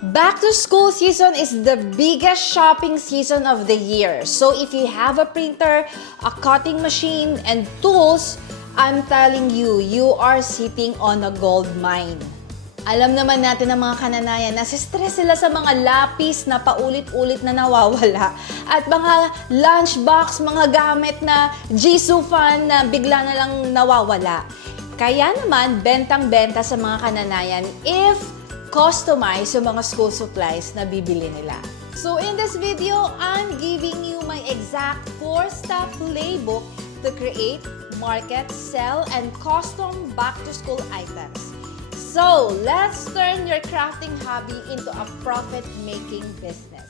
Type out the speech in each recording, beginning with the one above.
Back to school season is the biggest shopping season of the year. So if you have a printer, a cutting machine, and tools, I'm telling you, you are sitting on a gold mine. Alam naman natin ng mga kananayan na stress sila sa mga lapis na paulit-ulit na nawawala at mga lunchbox, mga gamit na Jisoo fan na bigla na lang nawawala. Kaya naman, bentang-benta sa mga kananayan if customize yung mga school supplies na bibili nila. So in this video, I'm giving you my exact 4-step playbook to create, market, sell, and custom back-to-school items. So let's turn your crafting hobby into a profit-making business.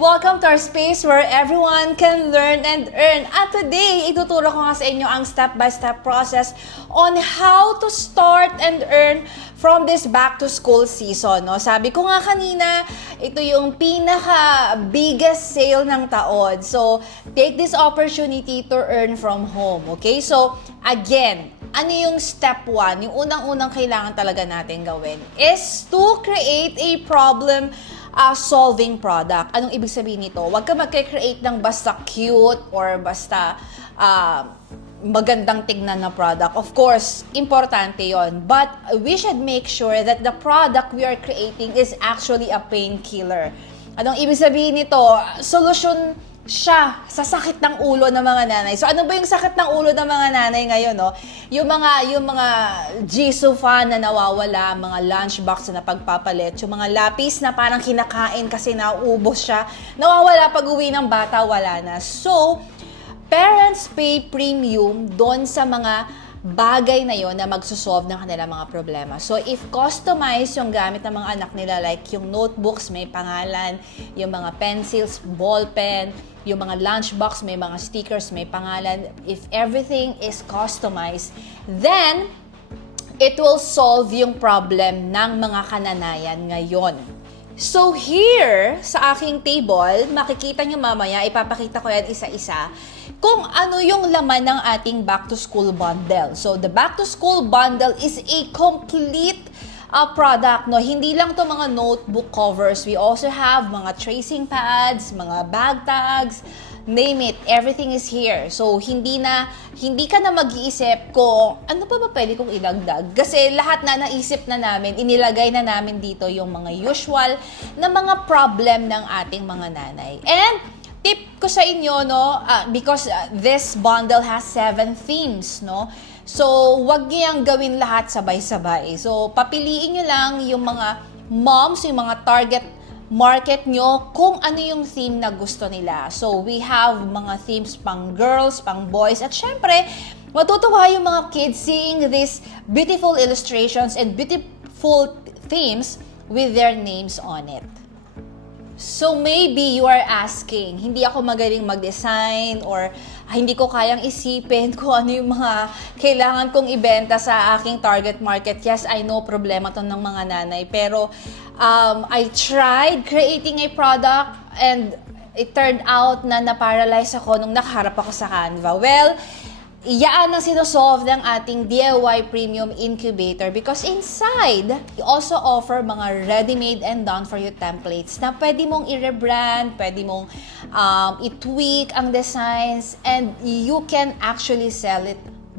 Welcome to our space where everyone can learn and earn. At today, ituturo ko nga sa inyo ang step-by-step process on how to start and earn from this back-to-school season. No? Sabi ko nga kanina, ito yung pinaka-biggest sale ng taon. So, take this opportunity to earn from home. Okay? So, again, ano yung step 1? Yung unang-unang kailangan talaga natin gawin is to create a problem solving product. Anong ibig sabihin nito? Huwag ka mag-create ng basta cute or basta magandang tignan na product. Of course, importante yon. But we should make sure that the product we are creating is actually a painkiller. Anong ibig sabihin nito? Solusyon siya sa sakit ng ulo ng mga nanay. So ano ba yung sakit ng ulo ng mga nanay ngayon, no? Yung mga Jisoo fan na nawawala, mga lunchbox na pagpapalit, yung mga lapis na parang kinakain kasi nauubos siya, nawawala pag uwi ng bata, wala na. So, parents pay premium doon sa mga bagay na yon na magsusolve ng kanilang mga problema. So, if customize yung gamit ng mga anak nila, like yung notebooks, may pangalan, yung mga pencils, ballpen, yung mga lunchbox, may mga stickers, may pangalan, if everything is customized, then, it will solve yung problem ng mga kananayan ngayon. So here, sa aking table, makikita nyo mamaya, ipapakita ko yan isa-isa, kung ano yung laman ng ating back-to-school bundle. So the back-to-school bundle is a complete product. No? Hindi lang to mga notebook covers. We also have mga tracing pads, mga bag tags, name it, everything is here. So, hindi ka na mag-iisip ko, ano pa ba pwede kong ilagdag? Kasi lahat na naisip na namin, inilagay na namin dito yung mga usual na mga problem ng ating mga nanay. And, tip ko sa inyo, no, because this bundle has 7 themes, no? So, wag niyang gawin lahat sabay-sabay. So, papiliin niyo lang yung mga moms, yung mga target market nyo, kung ano yung theme na gusto nila. So, we have mga themes pang girls, pang boys, at syempre, matutuwa yung mga kids seeing these beautiful illustrations and beautiful themes with their names on it. So maybe you are asking, hindi ako magaling mag-design or hindi ko kayang isipin kung ano yung mga kailangan kong ibenta sa aking target market. Yes, I know problema to ng mga nanay. Pero I tried creating a product and it turned out na na-paralyze ako nung nakaharap ako sa Canva. Well, iyaan ang sinosolve ng ating DIY Premium Incubator because inside, you also offer mga ready-made and done-for-you templates na pwede mong i-rebrand, pwede mong i-tweak ang designs, and you can actually sell it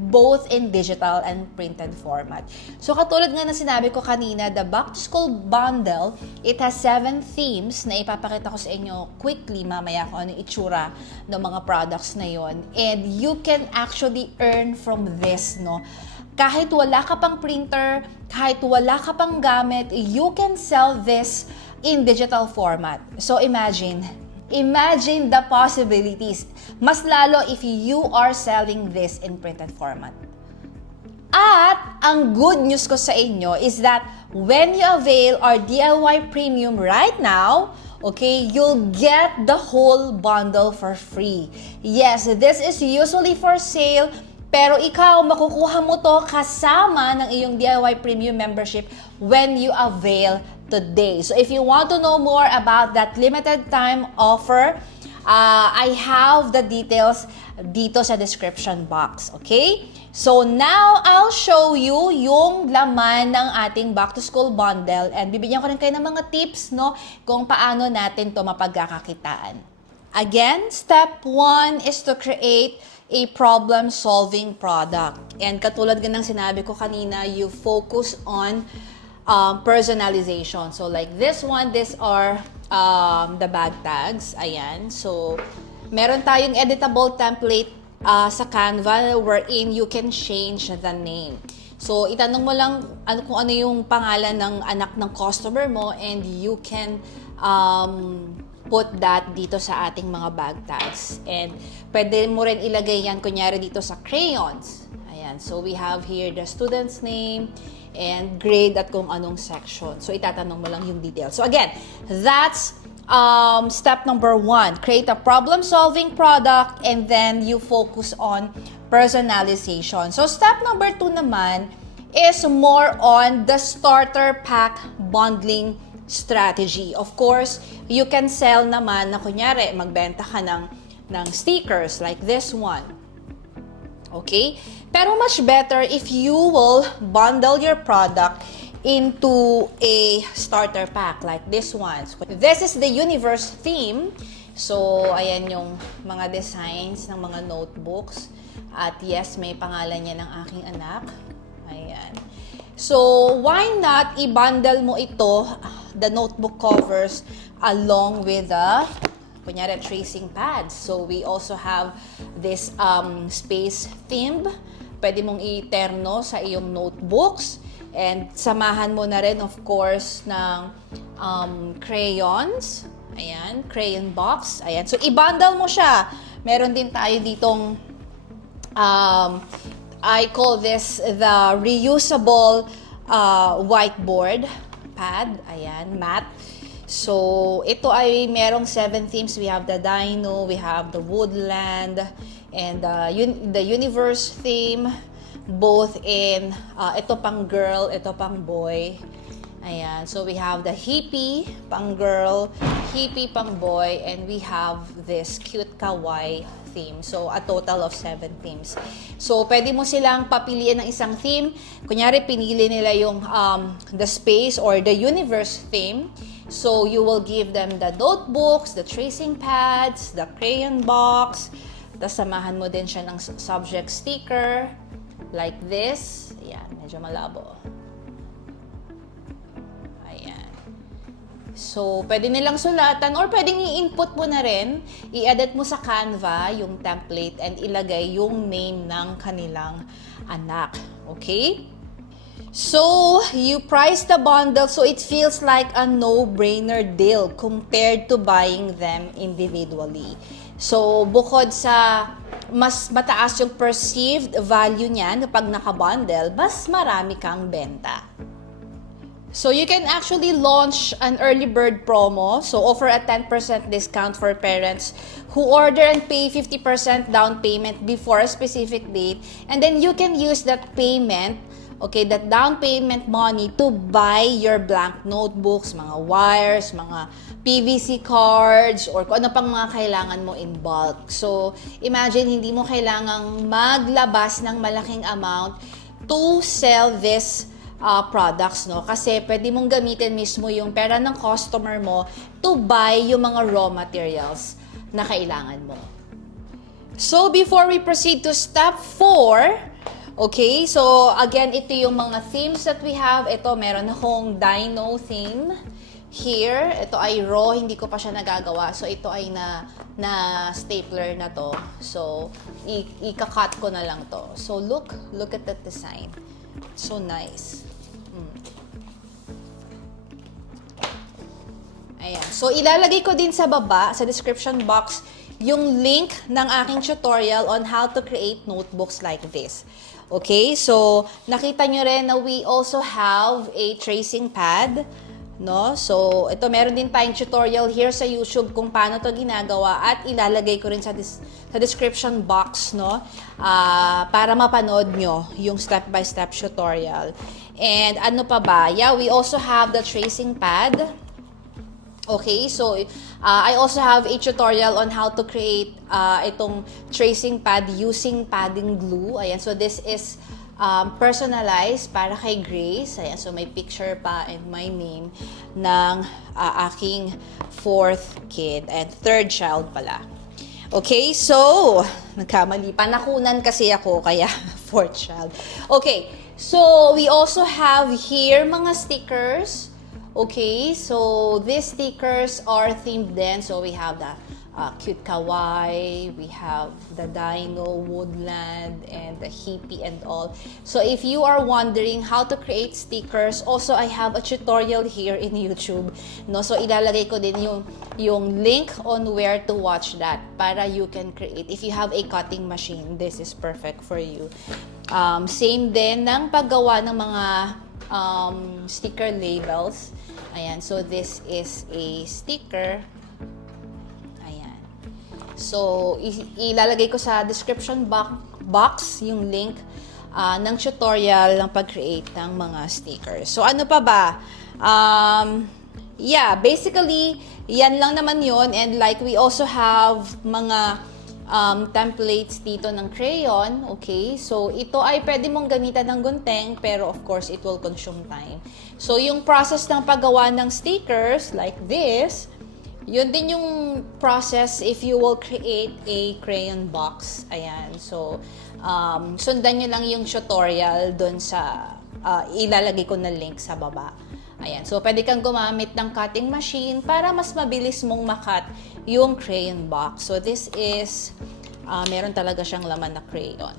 both in digital and printed format. So katulad nga na sinabi ko kanina, the Back to School Bundle, it has 7 themes na ipapakita ko sa inyo quickly mamaya kung ano itsura ng mga products na yon. And you can actually earn from this, no? Kahit wala ka pang printer, kahit wala ka pang gamit, you can sell this in digital format. So imagine the possibilities. Mas lalo if you are selling this in printed format. At ang good news ko sa inyo is that when you avail our DIY Premium right now, okay, you'll get the whole bundle for free. Yes, this is usually for sale, pero ikaw, makukuha mo to kasama ng iyong DIY Premium membership when you avail today. So if you want to know more about that limited time offer, I have the details dito sa description box, okay? So now, I'll show you yung laman ng ating Back to School Bundle and bibigyan ko rin kayo ng mga tips, no, kung paano natin to mapagkakakitaan. Again, step 1 is to create a problem-solving product. And katulad nga ng sinabi ko kanina, you focus on personalization. So like this one, these are the bag tags. Ayan. So, meron tayong editable template sa Canva wherein you can change the name. So, itanong mo lang kung ano yung pangalan ng anak ng customer mo and you can put that dito sa ating mga bag tags. And pwede mo rin ilagay yan kunyari dito sa crayons. Ayan. So, we have here the student's name and grade at kung anong section. So, itatanong mo lang yung details. So, again, that's step number 1. Create a problem-solving product and then you focus on personalization. So, step number 2 naman is more on the starter pack bundling strategy. Of course, you can sell naman na kunyari, magbenta ka ng stickers like this one. Okay? Pero much better if you will bundle your product into a starter pack like this one. This is the universe theme. So, ayan yung mga designs ng mga notebooks. At yes, may pangalan niya ng aking anak. Ayan. So, why not i-bundle mo ito, the notebook covers, along with the kunyari, tracing pads. So, we also have this space theme. Pwede mong i-terno sa iyong notebooks. And samahan mo na rin, of course, ng crayons. Ayan, crayon box. Ayan. So, i-bundle mo siya. Meron din tayo ditong, I call this the reusable whiteboard pad. Ayan, mat. So, ito ay merong 7 themes. We have the dino, we have the woodland, and the universe theme. Both in, ito pang girl, ito pang boy. Ayan. So, we have the hippie pang girl, hippie pang boy, and we have this cute kawaii theme. So, a total of 7 themes. So, pwede mo silang papiliin ng isang theme. Kunyari, pinili nila yung the space or the universe theme. So, you will give them the notebooks, the tracing pads, the crayon box. Tapos, samahan mo din siya ng subject sticker. Like this. Ayan, medyo malabo. Ayan. So, pwede nilang sulatan or pwedeng i-input mo na rin. I-edit mo sa Canva yung template and ilagay yung name ng kanilang anak. Okay? So, you price the bundle so it feels like a no-brainer deal compared to buying them individually. So, bukod sa mas mataas yung perceived value niyan kapag naka-bundle, mas marami kang benta. So, you can actually launch an early bird promo. So, offer a 10% discount for parents who order and pay 50% down payment before a specific date. And then, you can use that payment, okay, that down payment money to buy your blank notebooks, mga wires, mga PVC cards, or kung ano pang mga kailangan mo in bulk. So, imagine, hindi mo kailangang maglabas ng malaking amount to sell this products, no? Kasi pwede mong gamitin mismo yung pera ng customer mo to buy yung mga raw materials na kailangan mo. So, before we proceed to step 4, okay, so again, ito yung mga themes that we have. Ito, meron akong dino theme here. Ito ay raw, hindi ko pa siya nagagawa. So, ito ay na stapler na to. So, ika-cut ko na lang to. So, look at that design. So nice. Ayan. So, ilalagay ko din sa baba, sa description box, yung link ng aking tutorial on how to create notebooks like this. Okay? So, nakita nyo rin na we also have a tracing pad. No? So, ito meron din tayong tutorial here sa YouTube kung paano to ginagawa at ilalagay ko rin sa description box, no? Para mapanood nyo yung step-by-step tutorial. And ano pa ba? Yeah, we also have the tracing pad. Okay, so I also have a tutorial on how to create itong tracing pad using padding glue. Ayan, so this is personalized para kay Grace. Ayan, so may picture pa and my name ng aking 4th kid and 3rd child pala. Okay, so nagkamali. Panakunan kasi ako, kaya 4th child. Okay, so we also have here mga stickers. Okay, so these stickers are themed then. So we have the cute kawaii, we have the dino, woodland, and the hippie and all. So if you are wondering how to create stickers, also I have a tutorial here in YouTube. No, so ilalagay ko din yung link on where to watch that para you can create. If you have a cutting machine, this is perfect for you. Same din ng paggawa ng mga sticker labels. Ayan, so this is a sticker. Ayan. So, ilalagay ko sa description box yung link ng tutorial ng pag-create ng mga stickers. So, ano pa ba? Yeah, basically, yan lang naman yun. And like, we also have mga templates dito ng crayon, okay? So, ito ay pwede mong gamitan ng gunting, pero of course, it will consume time. So, yung process ng paggawa ng stickers, like this, yun din yung process if you will create a crayon box. Ayan. So, sundan nyo lang yung tutorial dun sa, ilalagay ko na link sa baba. Ayan. So, pwede kang gumamit ng cutting machine para mas mabilis mong makat yung crayon box. So, this is, meron talaga siyang laman na crayon.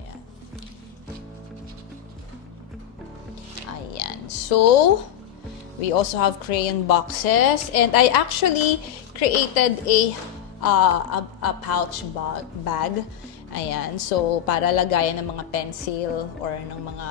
Ayan. Ayan. So, we also have crayon boxes. And I actually created a pouch bag. Ayan. So, para lagayan ng mga pencil or ng mga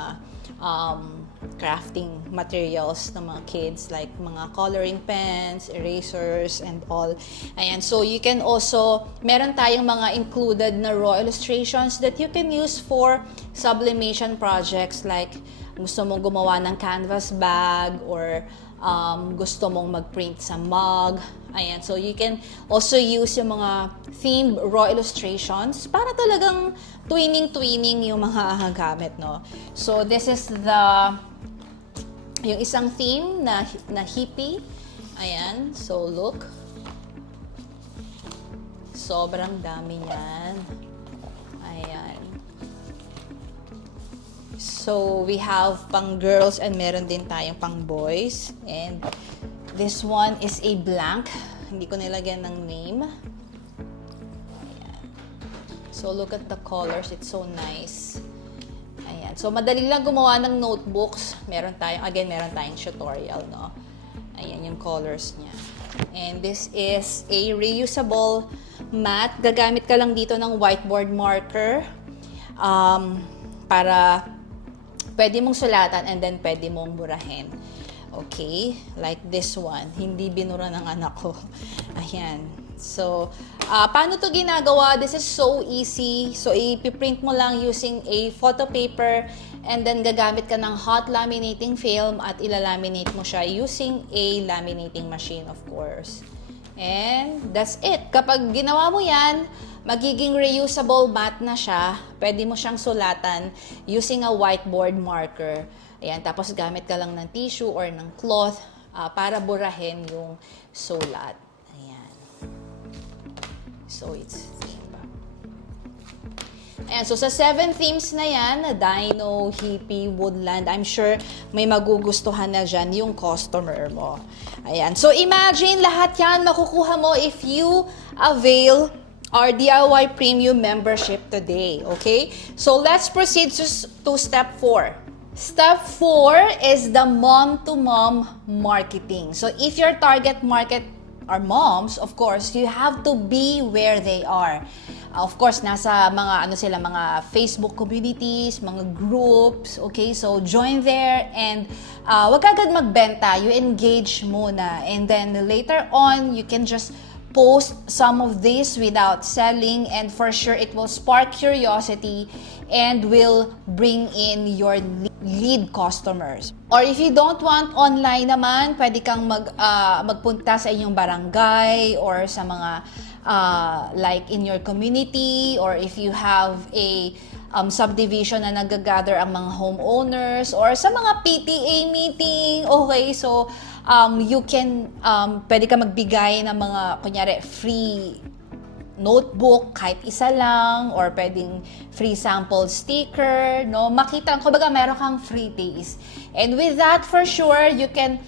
crafting materials ng mga kids, like mga coloring pens, erasers, and all. Ayan, so you can also, meron tayong mga included na raw illustrations that you can use for sublimation projects, like gusto mong gumawa ng canvas bag or gusto mong mag-print sa mug. Ayan, so you can also use yung mga themed raw illustrations para talagang twinning yung mga gamit, no? So this is yung isang theme na hippie. Ayan, so look. Sobrang dami niyan. Ayan. So, we have pang girls and meron din tayong pang boys. And this one is a blank. Hindi ko nilagyan ng name. Ayan. So, look at the colors. It's so nice. Ayan. So, madali lang gumawa ng notebooks. Meron tayong tutorial, no? Ayan yung colors niya. And this is a reusable mat. Gagamit ka lang dito ng whiteboard marker para pwede mong sulatan and then pwede mong burahin. Okay? Like this one. Hindi binura ng anak ko. Ayan. So, paano to ginagawa? This is so easy. So, ipiprint mo lang using a photo paper and then gagamit ka ng hot laminating film at ilalaminate mo siya using a laminating machine, of course. And that's it. Kapag ginawa mo yan, magiging reusable mat na siya. Pwede mo siyang sulatan using a whiteboard marker. Ayan, tapos gamit ka lang ng tissue or ng cloth para burahin yung sulat. So, it's ayan, so sa 7 themes na yan, Dino, Hippie, Woodland, I'm sure may magugustuhan na dyan yung customer mo. Ayan, so imagine lahat yan makukuha mo if you avail our DIY Premium membership today, okay? So let's proceed to step 4. Step 4 is the mom-to-mom marketing. So if your target market are moms, of course, you have to be where they are. Of course, nasa mga Facebook communities, mga groups, okay? So, join there and wag agad magbenta. You engage muna. And then later on, you can just post some of this without selling and for sure it will spark curiosity and will bring in your lead customers. Or if you don't want online naman, pwede kang magpunta sa inyong barangay or sa mga like in your community, or if you have a subdivision na nag-gather ang mga homeowners or sa mga PTA meeting, okay? So, you can, pwede ka magbigay ng mga, kunyari, free notebook, kahit isa lang, or pwedeng free sample sticker, no? Makita, kumbaga meron kang free taste. And with that, for sure, you can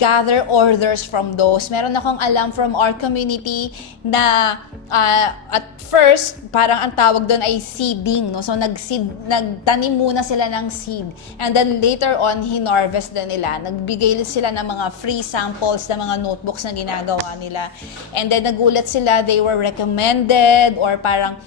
gather orders from those. Meron akong alam from our community na at first, parang ang tawag doon ay seeding, no? So, nagtanim muna sila ng seed. And then later on, hinarvest na nila. Nagbigay sila ng mga free samples ng mga notebooks na ginagawa nila. And then nagulat sila, they were recommended or parang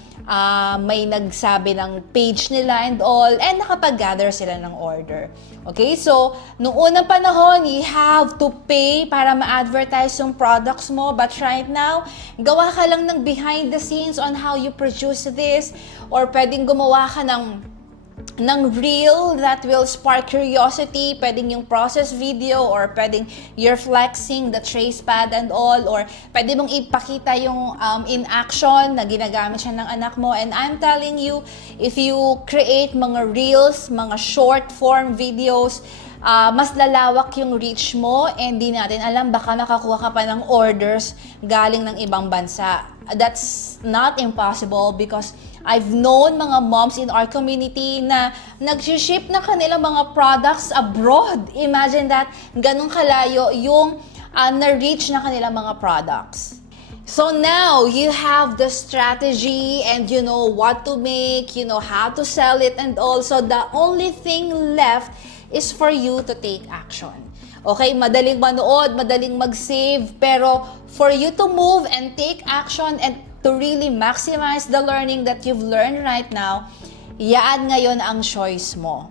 may nagsabi ng page nila and all, and nakapag-gather sila ng order. Okay, so, noong unang panahon, you have to pay para ma-advertise yung products mo, but right now, gawa ka lang ng behind the scenes on how you produce this, or pwedeng gumawa ka ng reel that will spark curiosity, pwedeng yung process video, or pwedeng you're flexing the trace pad and all, or pwede mong ipakita yung in action na ginagamit siya ng anak mo. And I'm telling you, if you create mga reels, mga short form videos, mas lalawak yung reach mo, and di natin alam, baka makakuha ka pa ng orders galing ng ibang bansa. That's not impossible because I've known mga moms in our community na nag-ship na kanilang mga products abroad. Imagine that, ganun kalayo yung na-reach na kanilang mga products. So now, you have the strategy and you know what to make, you know how to sell it, and also the only thing left is for you to take action. Okay, madaling manood, madaling mag-save, pero for you to move and take action and to really maximize the learning that you've learned right now, yaan ngayon ang choice mo.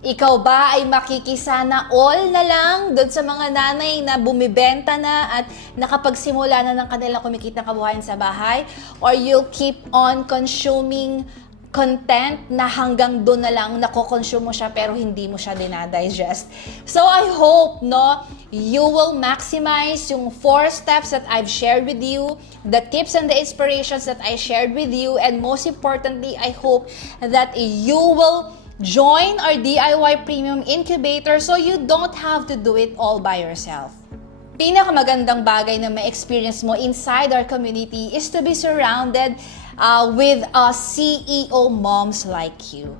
Ikaw ba ay makikisana all na lang doon sa mga nanay na bumibenta na at nakapagsimula na ng kanilang kumikita kabuhayan sa bahay? Or you'll keep on consuming content na hanggang doon na lang nako-consume mo siya pero hindi mo siya dinadigest. So I hope, no, you will maximize yung 4 steps that I've shared with you, the tips and the inspirations that I shared with you, and most importantly, I hope that you will join our DIY Premium Incubator so you don't have to do it all by yourself. Pinakamagandang bagay na ma-experience mo inside our community is to be surrounded with CEO moms like you.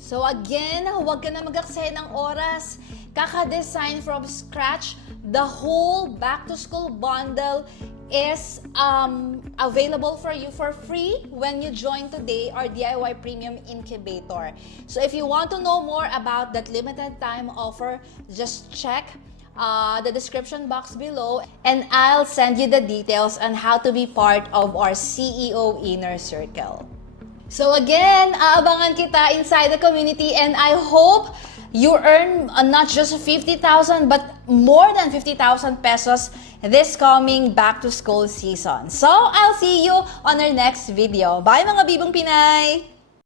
So again, huwag ka na mag-aksaya ng oras. Kaka-design from scratch the whole back-to-school bundle is available for you for free when you join today our DIY Premium Incubator. So if you want to know more about that limited time offer, just check the description box below and I'll send you the details on how to be part of our CEO Inner Circle. So again, aabangan kita inside the community and I hope you earn not just 50,000 but more than 50,000 pesos this coming back to school season. So I'll see you on our next video. Bye mga Bibong Pinay!